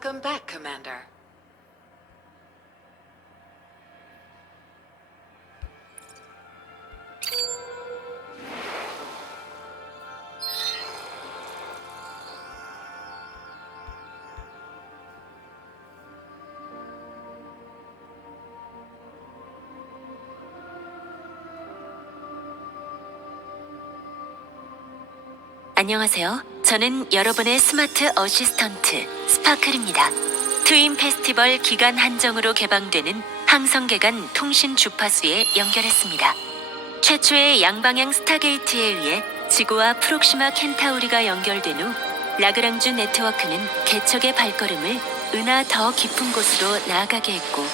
Welcome back, Commander. 안녕하세요. 저는 여러분의 스마트 어시스턴트 스파클입니다. 트윈 페스티벌 기간 한정으로 개방되는 항성계간 통신 주파수에 연결했습니다. 최초의 양방향 스타게이트에 의해 지구와 프록시마 켄타우리가 연결된 후 라그랑주 네트워크는 개척의 발걸음을 은하 더 깊은 곳으로 나아가게 했고,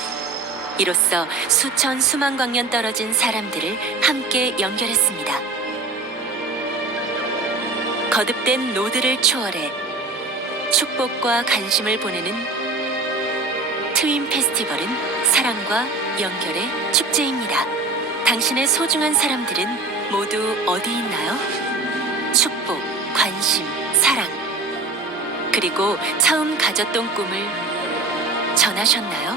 이로써 수천 수만 광년 떨어진 사람들을 함께 연결했습니다. 거듭된 노드를 초월해 축복과 관심을 보내는 트윈 페스티벌은 사랑과 연결의 축제입니다. 당신의 소중한 사람들은 모두 어디 있나요? 축복, 관심, 사랑, 그리고 처음 가졌던 꿈을 전하셨나요?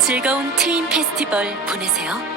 즐거운 트윈 페스티벌 보내세요.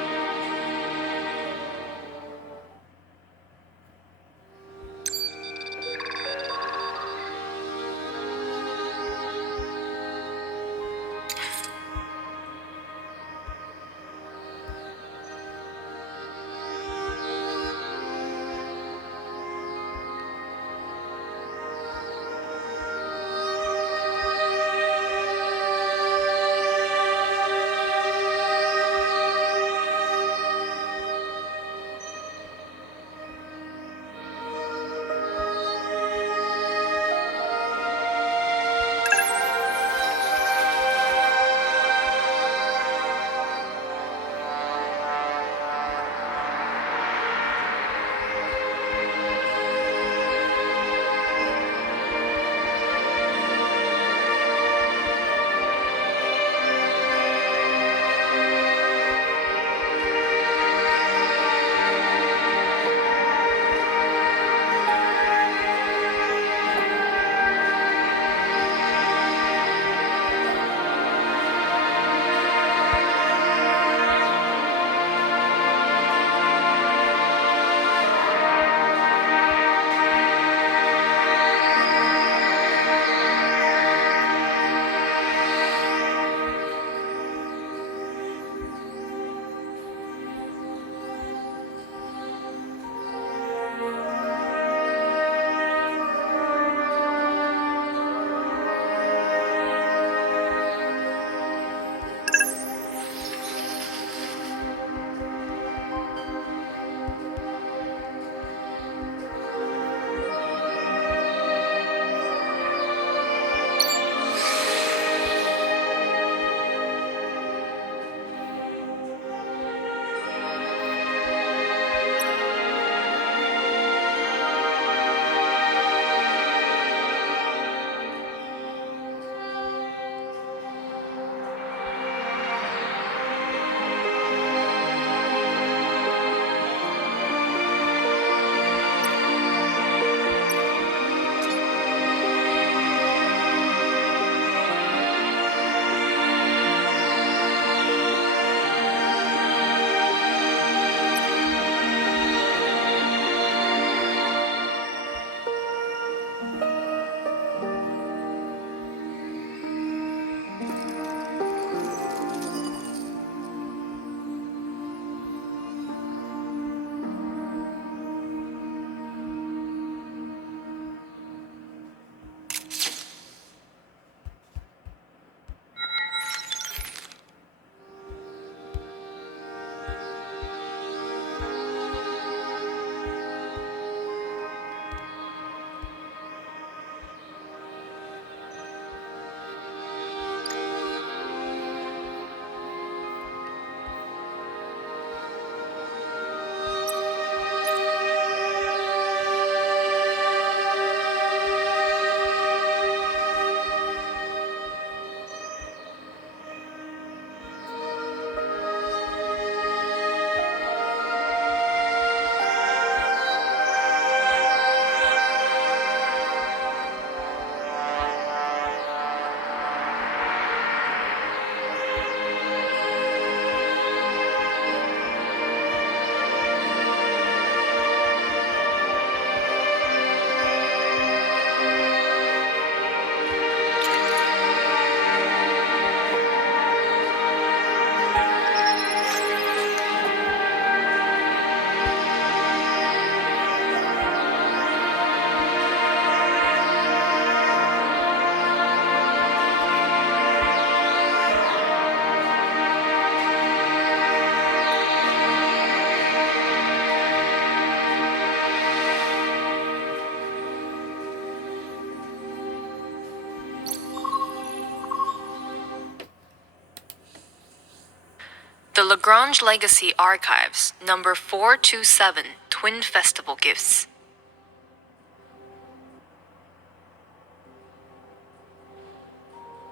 The Lagrange Legacy Archives, number 427, Twin Festival Gifts.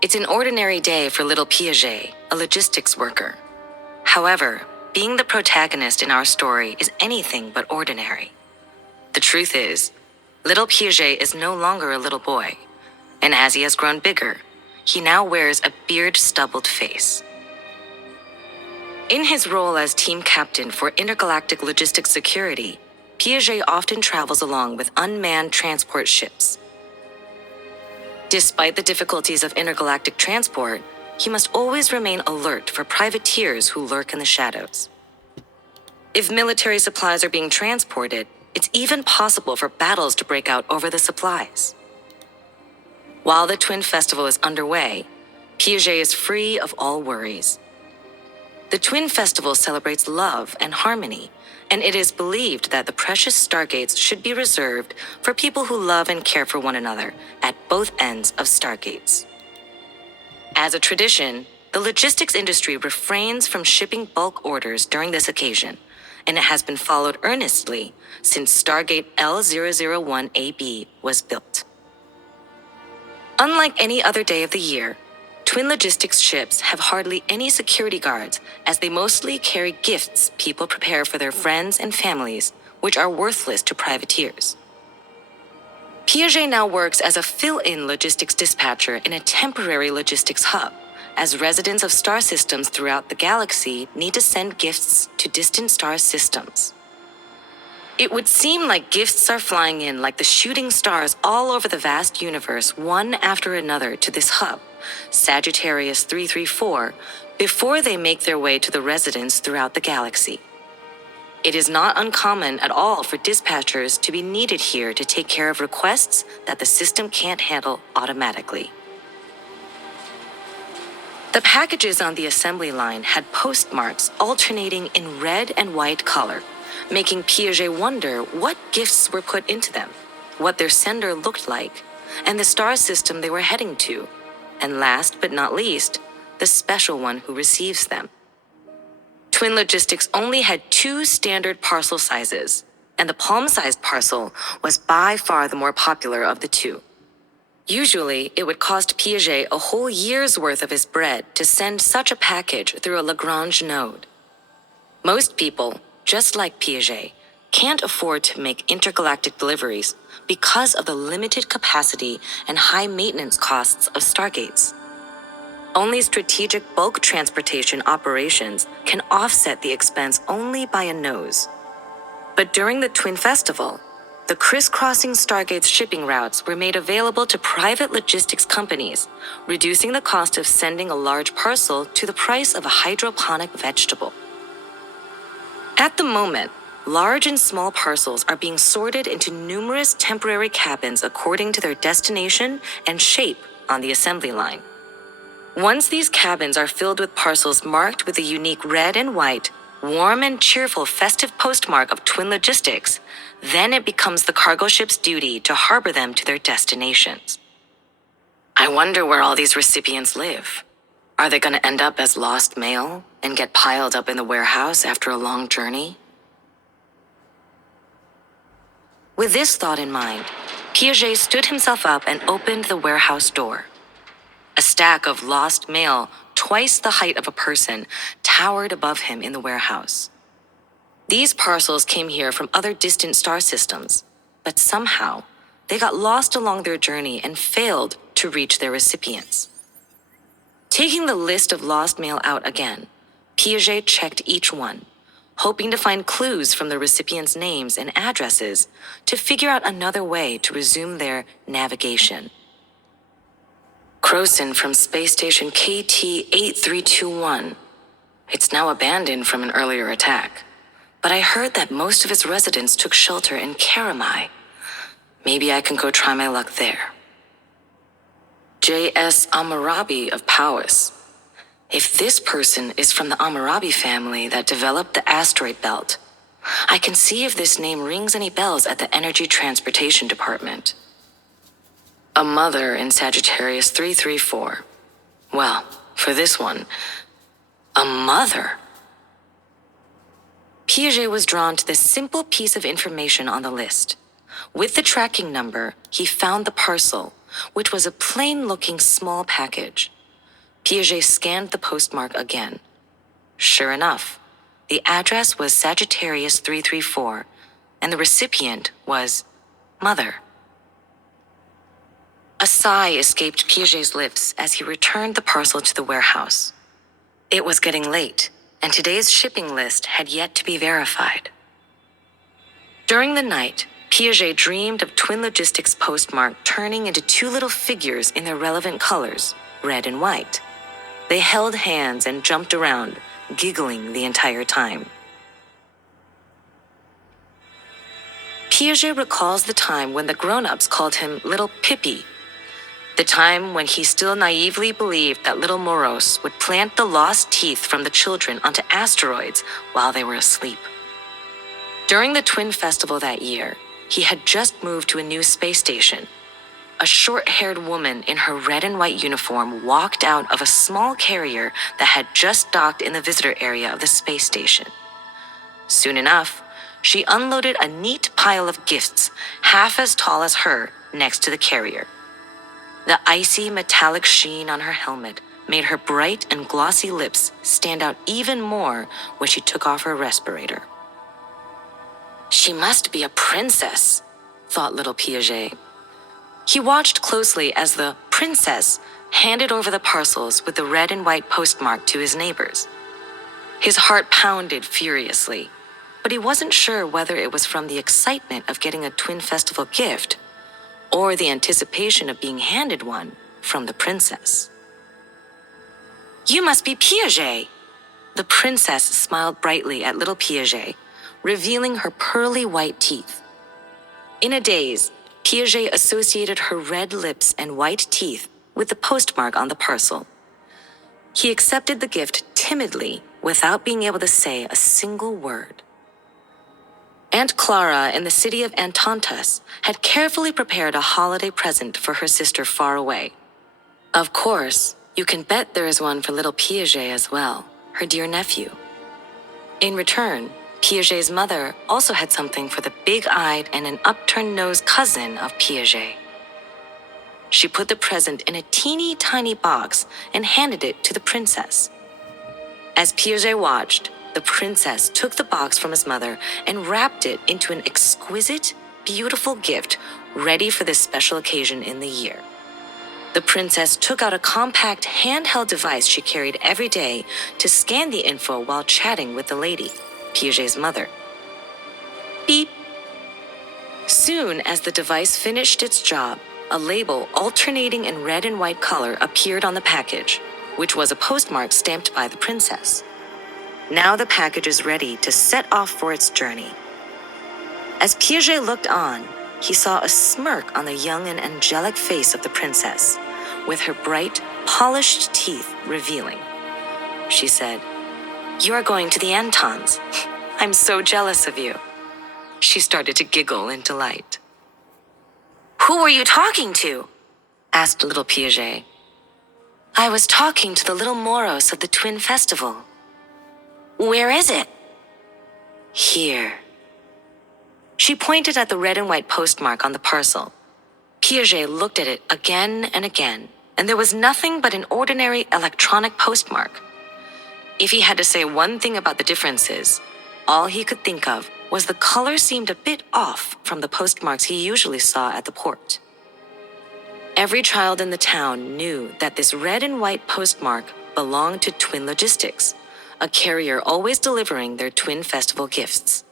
It's an ordinary day for little Piaget, a logistics worker. However, being the protagonist in our story is anything but ordinary. The truth is, little Piaget is no longer a little boy, and as he has grown bigger, he now wears a beard-stubbled face. In his role as team captain for intergalactic logistics security, Piaget often travels along with unmanned transport ships. Despite the difficulties of intergalactic transport, he must always remain alert for privateers who lurk in the shadows. If military supplies are being transported, it's even possible for battles to break out over the supplies. While the Twin Festival is underway, Piaget is free of all worries. The Twin Festival celebrates love and harmony, and it is believed that the precious stargates should be reserved for people who love and care for one another at both ends of stargates. As a tradition, the logistics industry refrains from shipping bulk orders during this occasion, and it has been followed earnestly since Stargate L001AB was built. Unlike any other day of the year, twin logistics ships have hardly any security guards, as they mostly carry gifts people prepare for their friends and families, which are worthless to privateers. Piaget now works as a fill-in logistics dispatcher in a temporary logistics hub, as residents of star systems throughout the galaxy need to send gifts to distant star systems. It would seem like gifts are flying in like the shooting stars all over the vast universe, one after another, to this hub, Sagittarius 334, before they make their way to the residents throughout the galaxy. It is not uncommon at all for dispatchers to be needed here to take care of requests that the system can't handle automatically. The packages on the assembly line had postmarks alternating in red and white color, making Piaget wonder what gifts were put into them, what their sender looked like, and the star system they were heading to, and last but not least, the special one who receives them. Twin Logistics only had 2 standard parcel sizes, and the palm-sized parcel was by far the more popular of the 2. Usually, it would cost Piaget a whole year's worth of his bread to send such a package through a Lagrange node. Most people, just like Piaget, can't afford to make intergalactic deliveries because of the limited capacity and high maintenance costs of stargates. Only strategic bulk transportation operations can offset the expense only by a nose. But during the Twin Festival, the crisscrossing stargates shipping routes were made available to private logistics companies, reducing the cost of sending a large parcel to the price of a hydroponic vegetable. At the moment, large and small parcels are being sorted into numerous temporary cabins according to their destination and shape on the assembly line. Once these cabins are filled with parcels marked with the unique red and white, warm and cheerful festive postmark of Twin Logistics, then it becomes the cargo ship's duty to harbor them to their destinations. I wonder where all these recipients live. Are they going to end up as lost mail and get piled up in the warehouse after a long journey? With this thought in mind, Piaget stood himself up and opened the warehouse door. A stack of lost mail, twice the height of a person, towered above him in the warehouse. These parcels came here from other distant star systems, but somehow they got lost along their journey and failed to reach their recipients. Taking the list of lost mail out again, Piaget checked each one, hoping to find clues from the recipients' names and addresses to figure out another way to resume their navigation. Croson from space station KT-8321. It's now abandoned from an earlier attack, but I heard that most of its residents took shelter in Karamai. Maybe I can go try my luck there. J.S. Amarabi of Powys. If this person is from the Amarabi family that developed the asteroid belt, I can see if this name rings any bells at the Energy Transportation Department. A mother in Sagittarius 334. Well, for this one, a mother? Piaget was drawn to this simple piece of information on the list. With the tracking number, he found the parcel, which was a plain-looking small package. Piaget scanned the postmark again. Sure enough, the address was Sagittarius 334, and the recipient was Mother. A sigh escaped Piaget's lips as he returned the parcel to the warehouse. It was getting late, and today's shipping list had yet to be verified. During the night, Piaget dreamed of Twin Logistics' postmark turning into two little figures in their relevant colors, red and white. They held hands and jumped around, giggling the entire time. Piaget recalls the time when the grown-ups called him Little Pippi, the time when he still naively believed that little Moros would plant the lost teeth from the children onto asteroids while they were asleep. During the Twin Festival that year, he had just moved to a new space station. A short-haired woman in her red and white uniform walked out of a small carrier that had just docked in the visitor area of the space station. Soon enough, she unloaded a neat pile of gifts, half as tall as her, next to the carrier. The icy metallic sheen on her helmet made her bright and glossy lips stand out even more when she took off her respirator. She must be a princess, thought little Piaget. He watched closely as the princess handed over the parcels with the red and white postmark to his neighbors. His heart pounded furiously, but he wasn't sure whether it was from the excitement of getting a Twin Festival gift or the anticipation of being handed one from the princess. You must be Piaget! The princess smiled brightly at little Piaget, revealing her pearly white teeth. In a daze, Piaget associated her red lips and white teeth with the postmark on the parcel. He accepted the gift timidly without being able to say a single word. Aunt Clara in the city of Antontas had carefully prepared a holiday present for her sister far away. Of course, you can bet there is one for little Piaget as well, her dear nephew. In return, Piaget's mother also had something for the big-eyed and an upturned-nosed cousin of Piaget. She put the present in a teeny-tiny box and handed it to the princess. As Piaget watched, the princess took the box from his mother and wrapped it into an exquisite, beautiful gift ready for this special occasion in the year. The princess took out a compact handheld device she carried every day to scan the info while chatting with the lady, Piaget's mother. Beep. Soon as the device finished its job, a label alternating in red and white color appeared on the package, which was a postmark stamped by the princess. Now the package is ready to set off for its journey. As Piaget looked on, he saw a smirk on the young and angelic face of the princess, with her bright, polished teeth revealing. She said, "You are going to the Antons. I'm so jealous of you." She started to giggle in delight. "Who were you talking to?" asked little Piaget. "I was talking to the little Moros of the Twin Festival." "Where is it?" "Here." She pointed at the red and white postmark on the parcel. Piaget looked at it again and again, and there was nothing but an ordinary electronic postmark. If he had to say one thing about the differences, all he could think of was the color seemed a bit off from the postmarks he usually saw at the port. Every child in the town knew that this red and white postmark belonged to Twin Logistics, a carrier always delivering their Twin Festival gifts.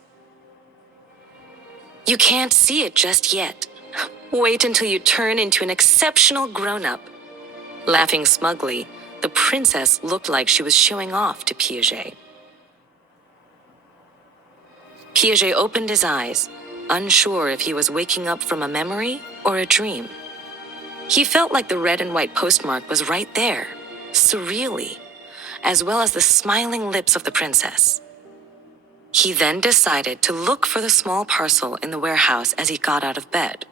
You can't see it just yet. Wait until you turn into an exceptional grown-up. Laughing smugly, the princess looked like she was showing off to Piaget. Piaget opened his eyes, unsure if he was waking up from a memory or a dream. He felt like the red and white postmark was right there, surreally, as well as the smiling lips of the princess. He then decided to look for the small parcel in the warehouse as he got out of bed.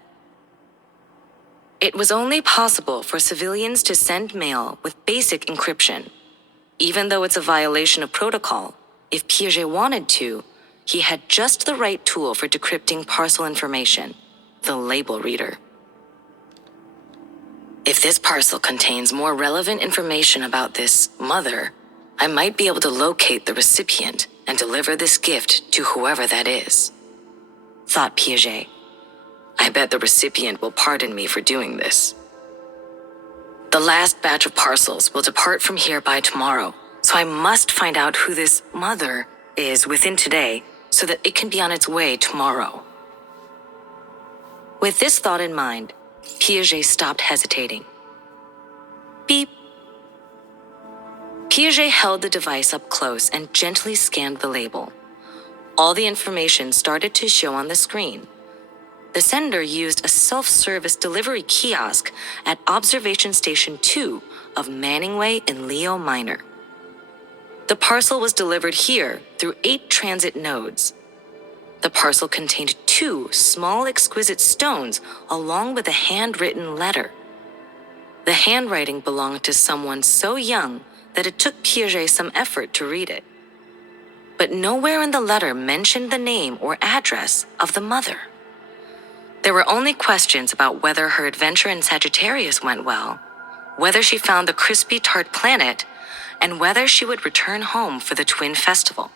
It was only possible for civilians to send mail with basic encryption. Even though it's a violation of protocol, if Piaget wanted to, he had just the right tool for decrypting parcel information, the label reader. If this parcel contains more relevant information about this mother, I might be able to locate the recipient and deliver this gift to whoever that is, thought Piaget. I bet the recipient will pardon me for doing this. The last batch of parcels will depart from here by tomorrow, so I must find out who this mother is within today so that it can be on its way tomorrow. With this thought in mind, Piaget stopped hesitating. Beep. Piaget held the device up close and gently scanned the label. All the information started to show on the screen. The sender used a self-service delivery kiosk at Observation Station 2 of Manning Way in Leo Minor. The parcel was delivered here through 8 transit nodes. The parcel contained 2 small exquisite stones along with a handwritten letter. The handwriting belonged to someone so young that it took Piaget some effort to read it. But nowhere in the letter mentioned the name or address of the mother. There were only questions about whether her adventure in Sagittarius went well, whether she found the crispy tart planet, and whether she would return home for the Twin Festival.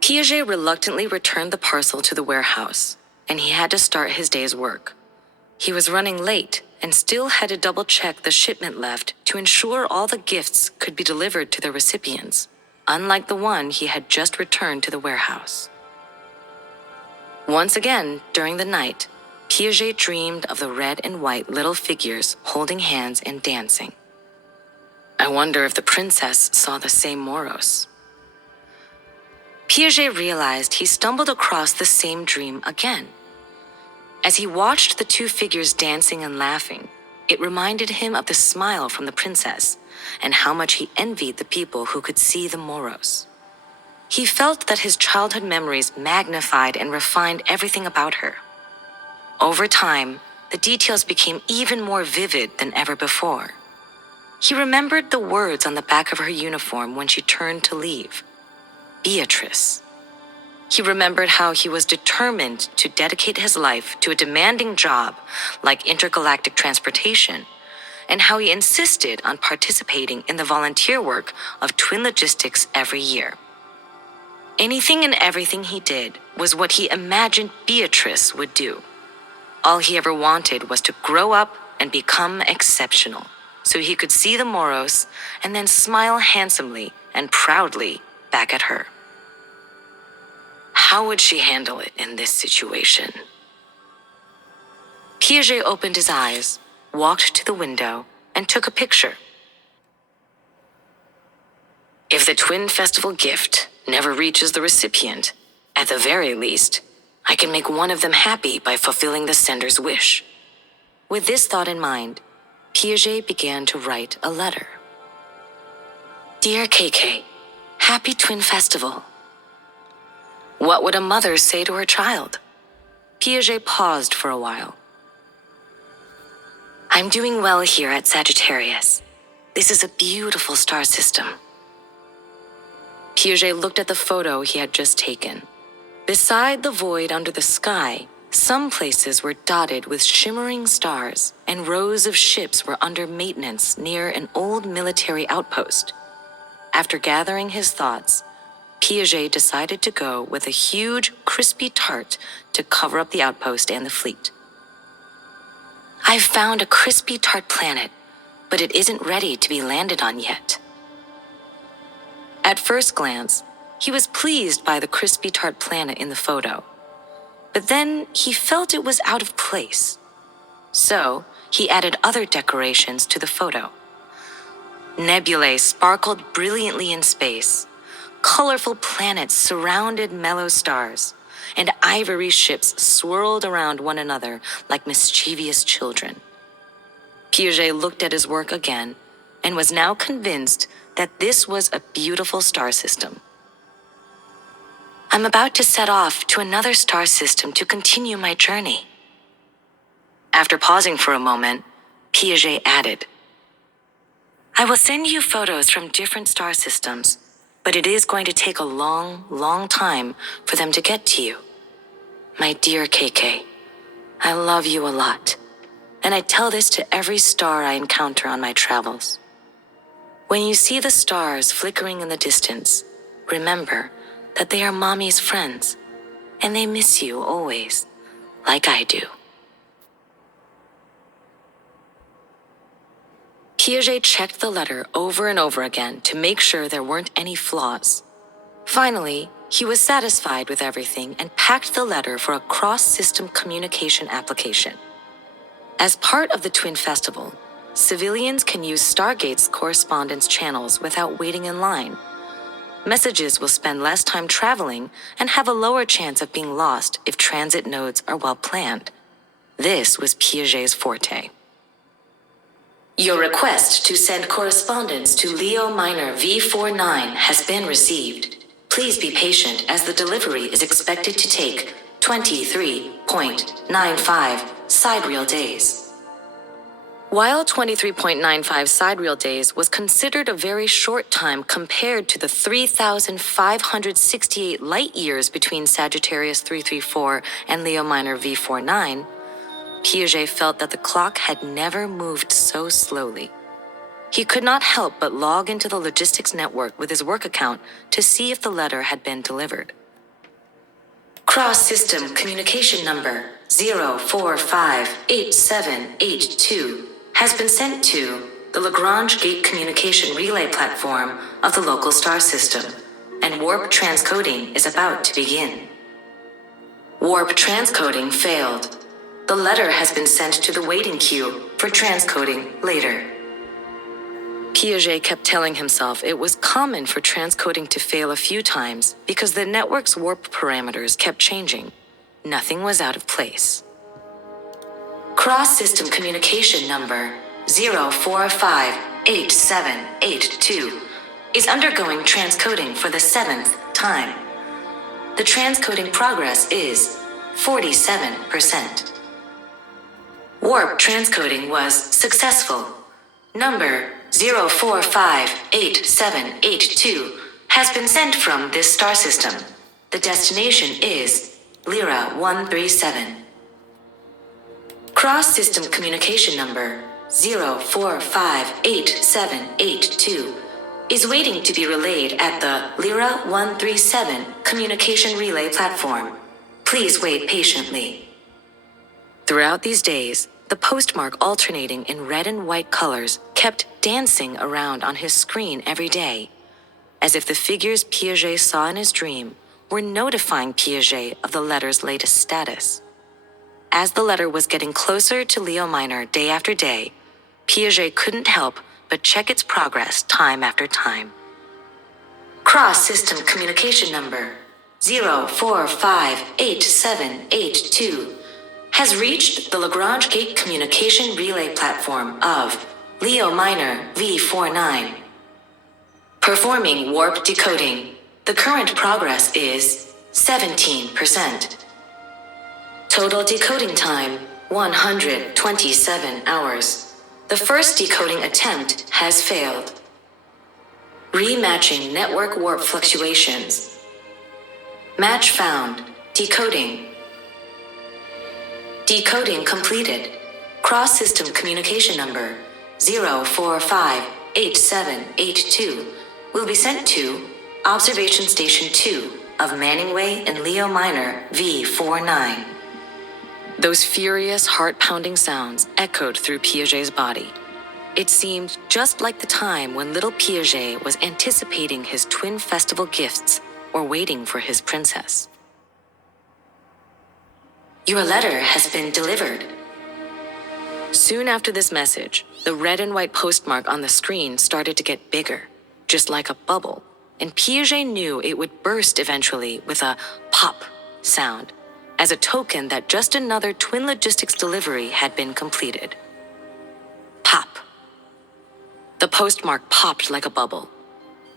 Piaget reluctantly returned the parcel to the warehouse, and he had to start his day's work. He was running late and still had to double-check the shipment left to ensure all the gifts could be delivered to the recipients, unlike the one he had just returned to the warehouse. Once again, during the night, Piaget dreamed of the red and white little figures holding hands and dancing. I wonder if the princess saw the same Moros. Piaget realized he stumbled across the same dream again. As he watched the 2 figures dancing and laughing, it reminded him of the smile from the princess and how much he envied the people who could see the Moros. He felt that his childhood memories magnified and refined everything about her. Over time, the details became even more vivid than ever before. He remembered the words on the back of her uniform when she turned to leave. Beatrice. He remembered how he was determined to dedicate his life to a demanding job like intergalactic transportation, and how he insisted on participating in the volunteer work of Twin Logistics every year. Anything and everything he did was what he imagined Beatrice would do. All he ever wanted was to grow up and become exceptional, so he could see the Moros and then smile handsomely and proudly back at her. How would she handle it in this situation? Piaget opened his eyes, walked to the window, and took a picture. If the Twin Festival gift never reaches the recipient, at the very least, I can make one of them happy by fulfilling the sender's wish. With this thought in mind, Piaget began to write a letter. Dear KK, Happy Twin Festival. What would a mother say to her child? Piaget paused for a while. I'm doing well here at Sagittarius. This is a beautiful star system. Piaget looked at the photo he had just taken. Beside the void under the sky, some places were dotted with shimmering stars, and rows of ships were under maintenance near an old military outpost. After gathering his thoughts, Piaget decided to go with a huge, crispy tart to cover up the outpost and the fleet. I've found a crispy tart planet, but it isn't ready to be landed on yet. At first glance, he was pleased by the crispy tart planet in the photo, but then he felt it was out of place. So, he added other decorations to the photo. Nebulae sparkled brilliantly in space. Colorful planets surrounded mellow stars, and ivory ships swirled around one another like mischievous children. Piaget looked at his work again and was now convinced that this was a beautiful star system. I'm about to set off to another star system to continue my journey. After pausing for a moment, Piaget added, I will send you photos from different star systems, but it is going to take a long, long time for them to get to you. My dear KK, I love you a lot, and I tell this to every star I encounter on my travels. When you see the stars flickering in the distance, remember that they are Mommy's friends, and they miss you always, like I do. Piaget checked the letter over and over again to make sure there weren't any flaws. Finally, he was satisfied with everything and packed the letter for a cross-system communication application. As part of the Twin Festival, civilians can use Stargate's correspondence channels without waiting in line. Messages will spend less time traveling and have a lower chance of being lost if transit nodes are well planned. This was Piaget's forte. Your request to send correspondence to Leo Minor V49 has been received. Please be patient as the delivery is expected to take 23.95 sidereal days. While 23.95 sidereal days was considered a very short time compared to the 3,568 light years between Sagittarius 334 and Leo Minor V49, Piaget felt that the clock had never moved so slowly. He could not help but log into the logistics network with his work account to see if the letter had been delivered. Cross-system communication number 0458782 has been sent to the Lagrange Gate Communication Relay Platform of the local star system, and warp transcoding is about to begin. Warp transcoding failed. The letter has been sent to the waiting queue for transcoding later. Piaget kept telling himself it was common for transcoding to fail a few times because the network's warp parameters kept changing. Nothing was out of place. Cross-system communication number 0458782 is undergoing transcoding for the 7th time. The transcoding progress is 47%. Warp transcoding was successful. Number 0458782 has been sent from this star system. The destination is Lyra 137. Cross-system communication number 0458782 is waiting to be relayed at the Lyra 137 communication relay platform. Please wait patiently. Throughout these days, the postmark alternating in red and white colors kept dancing around on his screen every day, as if the figures Piaget saw in his dream were notifying Piaget of the letter's latest status. As the letter was getting closer to Leo Minor day after day, Piaget couldn't help but check its progress time after time. Cross-system communication number 0458782 has reached the Lagrange Gate Communication Relay Platform of Leo Minor V49. Performing warp decoding. The current progress is 17%. Total decoding time 127 hours. The first decoding attempt has failed. Rematching network warp fluctuations. Match found. Decoding. Decoding completed. Cross-system communication number 0458782 will be sent to Observation Station 2 of Manningway and Leo Minor V49. Those furious, heart-pounding sounds echoed through Piaget's body. It seemed just like the time when little Piaget was anticipating his Twin Festival gifts or waiting for his princess. Your letter has been delivered. Soon after this message, the red and white postmark on the screen started to get bigger, just like a bubble, and Piaget knew it would burst eventually with a pop sound, as a token that just another twin logistics delivery had been completed. Pop. The postmark popped like a bubble.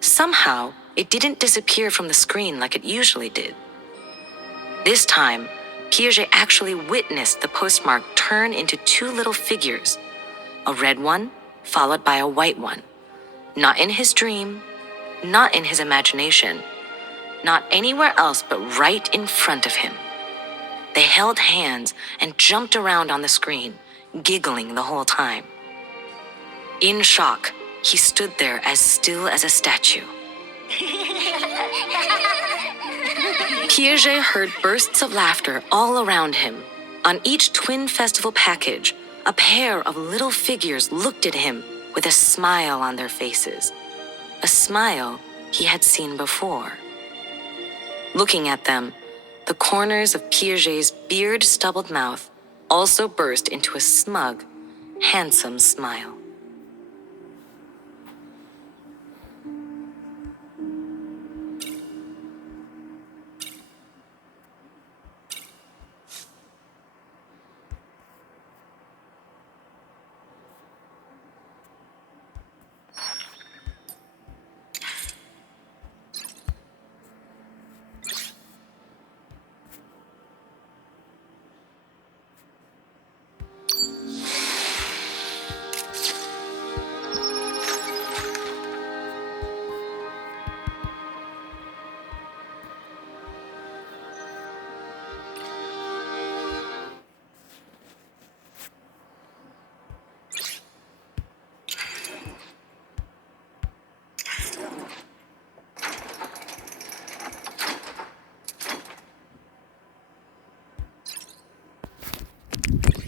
Somehow, it didn't disappear from the screen like it usually did. This time, Piaget actually witnessed the postmark turn into two little figures, a red one followed by a white one, not in his dream, not in his imagination, not anywhere else but right in front of him. They held hands and jumped around on the screen, giggling the whole time. In shock, he stood there as still as a statue. Piaget heard bursts of laughter all around him. On each Twin Festival package, a pair of little figures looked at him with a smile on their faces, a smile he had seen before. Looking at them, the corners of Piaget's beard-stubbled mouth also burst into a smug, handsome smile.